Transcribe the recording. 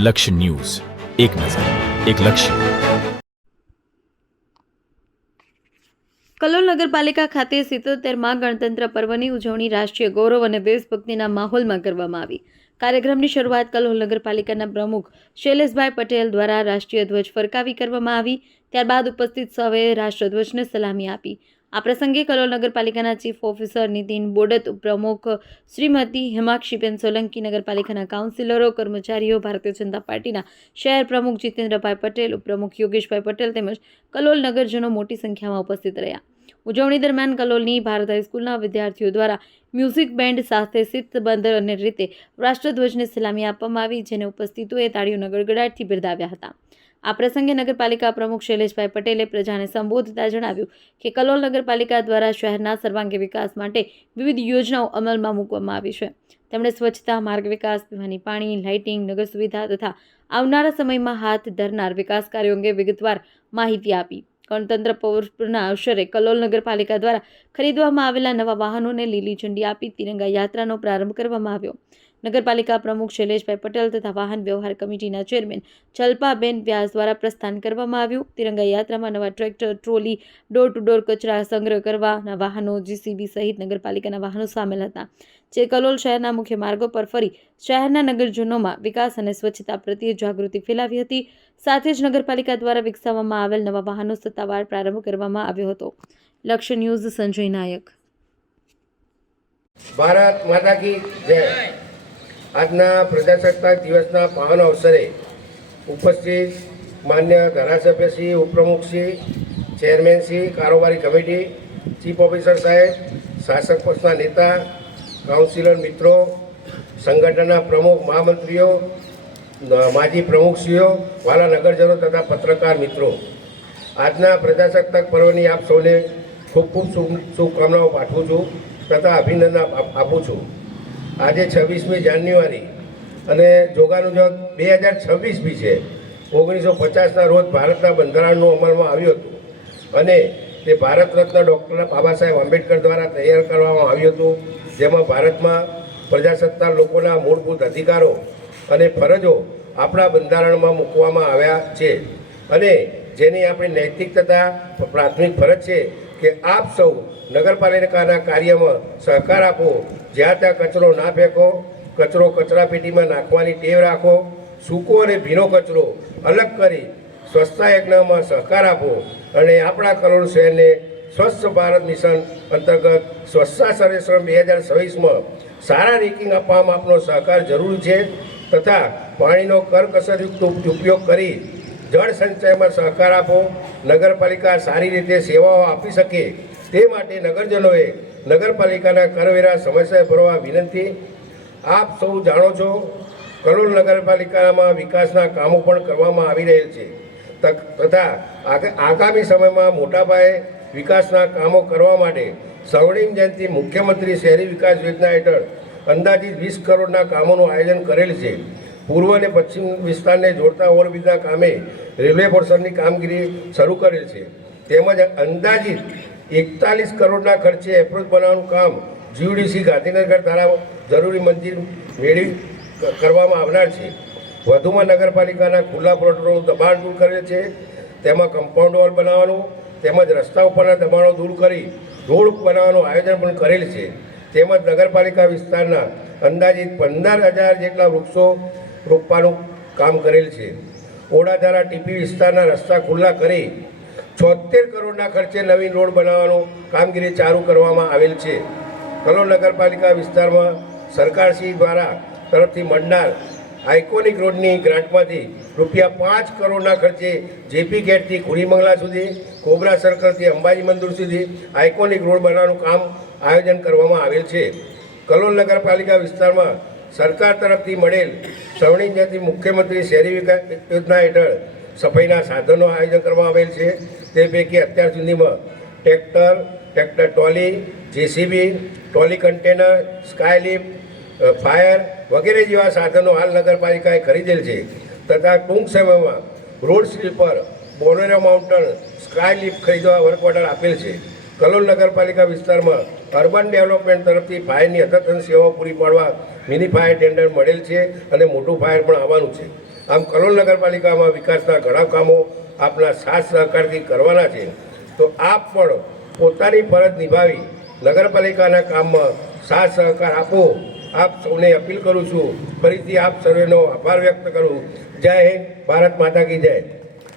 લક્ષ્ય ન્યૂઝ, એક નજર, એક લક્ષ્ય. કલોલ નગરપાલિકા ખાતે 77મા ગણતંત્ર પર્વની ઉજવણી રાષ્ટ્રીય ગૌરવ અને દેશભક્તિના માહોલમાં કરવામાં આવી. કાર્યક્રમની શરૂઆત કલોલ નગરપાલિકાના પ્રમુખ શૈલેષભાઈ પટેલ દ્વારા રાષ્ટ્રીય ધ્વજ ફરકાવી કરવામાં આવી. ત્યારબાદ ઉપસ્થિત સૌએ રાષ્ટ્રધ્વજને સલામી આપી. આ પ્રસંગે કલોલ નગરપાલિકાના ચીફ ઓફિસર નીતિન બોડત, ઉપપ્રમુખ શ્રીમતી હેમાક્ષીબેન સોલંકી, નગરપાલિકાના કાઉન્સિલરો, કર્મચારીઓ, ભારતીય જનતા પાર્ટીના શહેર પ્રમુખ જીતેન્દ્રભાઈ પટેલ, ઉપપ્રમુખ યોગેશભાઈ પટેલ તેમજ કલોલ નગરજનો મોટી સંખ્યામાં ઉપસ્થિત રહ્યા. ઉજવણી દરમિયાન કલોલની ભારત હાઈસ્કૂલના વિદ્યાર્થીઓ દ્વારા મ્યુઝિક બેન્ડ સાથે શિસ્તબદ્ધ રીતે રાષ્ટ્રધ્વજને સલામી આપવામાં આવી, જેને ઉપસ્થિતોએ તાળીઓના ગડગડાટથી બિરદાવ્યા હતા. આ પ્રસંગે નગરપાલિકા પ્રમુખ શૈલેષભાઈ પટેલે પ્રજાને સંબોધતા જણાવ્યું કે કલોલ નગરપાલિકા દ્વારા શહેરના સર્વાંગી વિકાસ માટે વિવિધ યોજનાઓ અમલમાં મૂકવામાં આવી છે. તેમણે સ્વચ્છતા, માર્ગ વિકાસ, પીવાનું પાણી, લાઇટિંગ, નગર સુવિધા તથા આવનારા સમયમાં હાથ ધરનાર વિકાસ કાર્યો અંગે વિગતવાર માહિતી આપી. ગણતંત્ર પર્વના અવસરે કલોલ નગરપાલિકા દ્વારા ખરીદવામાં આવેલા નવા વાહનોને લીલી ઝંડી આપી તિરંગા યાત્રાનો પ્રારંભ કરવામાં આવ્યો. નગરપાલિકા પ્રમુખ શૈલેષભાઈ પટેલ તથા વાહન વ્યવહાર કમિટીના ચેરમેન જલ્પાબેન વ્યાસ દ્વારા પ્રસ્થાન કરવામાં આવ્યું. તિરંગા યાત્રામાં નવા tractor, trolley, door to door કચરા સંગ્રહ કરવાના વાહનો, જીસીબી સહિત નગરપાલિકાના વાહનો સામેલ હતા, જે કલોલ શહેરના મુખ્ય માર્ગો પર ફરી શહેરના નગરજનોમાં વિકાસ અને સ્વચ્છતા પ્રત્યે જાગૃતિ ફેલાવી હતી. સાથે જ નગરપાલિકા દ્વારા વિકસાવવામાં આવેલ નવા વાહનો સત્તાવાર પ્રારંભ કરવામાં આવ્યો હતો. લક્ષ્ય ન્યૂઝ, સંજય નાયક. ભારત માતા કી જય. આજના પ્રજાસત્તાક દિવસના પાવન અવસરે ઉપસ્થિત માન્ય ધારાસભ્યશ્રી, ઉપપ્રમુખશ્રી, ચેરમેનશ્રી, કારોબારી કમિટી, ચીફ ઓફિસર સાહેબ, શાસક પક્ષના નેતા, કાઉન્સિલર મિત્રો, સંગઠનના પ્રમુખ, મહામંત્રીઓ, માજી પ્રમુખશ્રીઓ, વાલા નગરજનો તથા પત્રકાર મિત્રો, આજના પ્રજાસત્તાક પર્વની આપ સૌને ખૂબ ખૂબ શુભકામનાઓ પાઠવું છું તથા અભિનંદન આપું છું. આજે 26મી જાન્યુઆરી અને જોગાનું જોગ 2026 બી છે. 1950ના રોજ ભારતના બંધારણનું અમલમાં આવ્યું હતું અને તે ભારત રત્ન ડૉક્ટર બાબા સાહેબ આંબેડકર દ્વારા તૈયાર કરવામાં આવ્યું હતું, જેમાં ભારતમાં પ્રજાસત્તાક લોકોના મૂળભૂત અધિકારો અને ફરજો આપણા બંધારણમાં મૂકવામાં આવ્યા છે અને જેની આપણી નૈતિક તથા પ્રાથમિક ફરજ છે કે આપ સૌ નગરપાલિકાના કાર્યમાં સહકાર આપો. જ્યાં ત્યાં કચરો ના ફેંકો, કચરો કચરાપેટીમાં નાખવાની ટેવ રાખો, સૂકો અને ભીનો કચરો અલગ કરી સ્વચ્છતા યજ્ઞમાં સહકાર આપો અને આપણા કલોલ શહેરને સ્વચ્છ ભારત મિશન અંતર્ગત સ્વચ્છતા સર્વેક્ષણ 2026માં સારા રેન્કિંગ આપવામાં આપનો સહકાર જરૂરી છે તથા પાણીનો કરકસરયુક્ત ઉપયોગ કરી જળ સંચયમાં સહકાર આપો. નગરપાલિકા સારી રીતે સેવાઓ આપી શકે તે માટે નગરજનોએ નગરપાલિકાના કરવેરા સમયસર ભરવા વિનંતી. આપ સૌ જાણો છો, કલોલ નગરપાલિકામાં વિકાસના કામો પણ કરવામાં આવી રહેલ છે તથા આગામી સમયમાં મોટા પાયે વિકાસના કામો કરવા માટે સ્વર્ણિમ જયંતિ મુખ્યમંત્રી શહેરી વિકાસ યોજના હેઠળ અંદાજિત 20 કરોડના કામોનું આયોજન કરેલ છે. પૂર્વ અને પશ્ચિમ વિસ્તારને જોડતા ઓવરબ્રિજના કામે રેલવે પોર્શનની કામગીરી શરૂ કરેલ છે. તેમજ અંદાજિત 41 કરોડના ખર્ચે એપ્રોચ બનાવવાનું કામ જીયુડીસી ગાંધીનગર દ્વારા જરૂરી મંજૂરી મેળવી કરવામાં આવનાર છે. વધુમાં નગરપાલિકાના ખુલ્લા પ્લોટોનું દબાણ દૂર કરેલ છે. તેમાં કમ્પાઉન્ડ વોલ બનાવવાનું તેમજ રસ્તા ઉપરના દબાણો દૂર કરી રોડ બનાવવાનું આયોજન પણ કરેલ છે. તેમજ નગરપાલિકા વિસ્તારના અંદાજિત 15,000 જેટલા વૃક્ષો રોપવાનું કામ કરેલ છે. ઓડાધારા ટીપી વિસ્તારના રસ્તા ખુલ્લા કરી 76 કરોડના ખર્ચે નવીન રોડ બનાવવાનું કામગીરી ચાલુ કરવામાં આવેલ છે. કલોલ નગરપાલિકા વિસ્તારમાં સરકારશ્રી દ્વારા તરફથી મળનાર આઇકોનિક રોડની ગ્રાન્ટમાંથી ₹5 કરોડના ખર્ચે જેપી ગેટથી ખુડીમંગલા સુધી, કોબરા સર્કલથી અંબાજી મંદિર સુધી આઇકોનિક રોડ બનાવવાનું કામ આયોજન કરવામાં આવેલ છે. કલોલ નગરપાલિકા વિસ્તારમાં સરકાર તરફથી મળેલ સ્વર્ણિમ જયંતિ મુખ્યમંત્રી શહેરી વિકાસ યોજના હેઠળ સફાઈના સાધનો આયોજન કરવામાં આવેલ છે. તે પૈકી અત્યાર સુધીમાં tractor trolley, JCB, trolley container, skylift, fire વગેરે જેવા સાધનો હાલ નગરપાલિકાએ ખરીદેલ છે તથા ટૂંક સમયમાં રોડ સ્લીપર, બોલેરો માઉન્ટન, સ્કાયલિફ્ટ ખરીદવા વર્ક ઓર્ડર આપેલ છે. કલોલ નગરપાલિકા વિસ્તારમાં અર્બન ડેવલપમેન્ટ તરફથી ફાયરની અદ્યતન સેવાઓ પૂરી પાડવા મિની ફાયર ટેન્ડર મળેલ છે અને મોટું ફાયર પણ આવવાનું છે. આમ કલોલ નગરપાલિકામાં વિકાસના ઘણા કામો આપના સાથ સહકારથી કરવાના છે. તો આપ પણ પોતાની ફરજ નિભાવી નગરપાલિકાના કામમાં સાથ સહકાર આપો. આપ સૌને અપીલ કરું છું. ફરીથી આપ સર્વેનો આભાર વ્યક્ત કરું. જય હિન્દ, ભારત માતા કી જય.